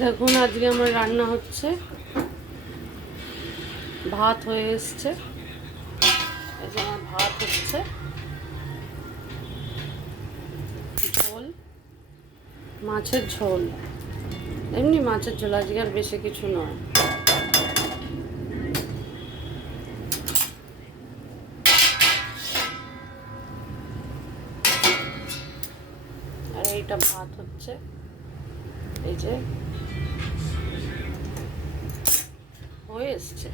দেখুন আজকে আমার রান্না হচ্ছে, ভাত হয়ে এসছে। এই যে আমার ভাত হচ্ছে, ঝোল, মাছের ঝোল, এমনি মাছের ঝোল, আজকে আর বেশি কিছু নয়। আর এইটা ভাত হচ্ছে, এই যে হয়ে এসছে।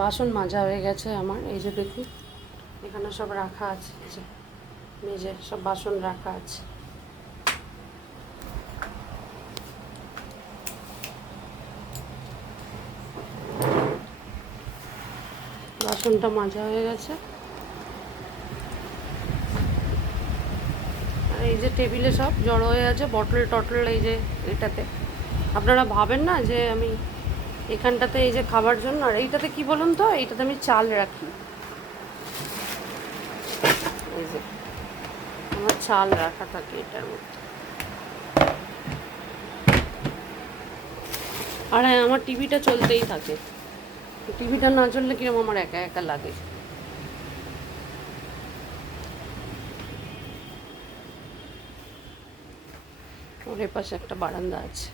বাসন মাজা হয়ে গেছে আমার, এই যে দেখুন এখানে সব রাখা আছে, এই যে মেজে সব বাসন রাখা আছে। বাসনটা মাজা হয়ে গেছে। আর এই যে টেবিলে সব জড়ো হয়ে আছে বটল টটল, এই যে এটাতে আপনারা ভাবেন না যে আমি এখানটাতে এই যে খাবার জন্য, আর এইটাতে কি বলুন তো, এইটাতে আমি চাল রাখি, এই যে আমার চাল রাখা থাকে এটার মধ্যে। আর হ্যাঁ, আমার টিভিটা চলতেই থাকে, টিভিটা না চললে কিরকম আমার একা একা লাগে। ওর এপাশে একটা বারান্দা আছে।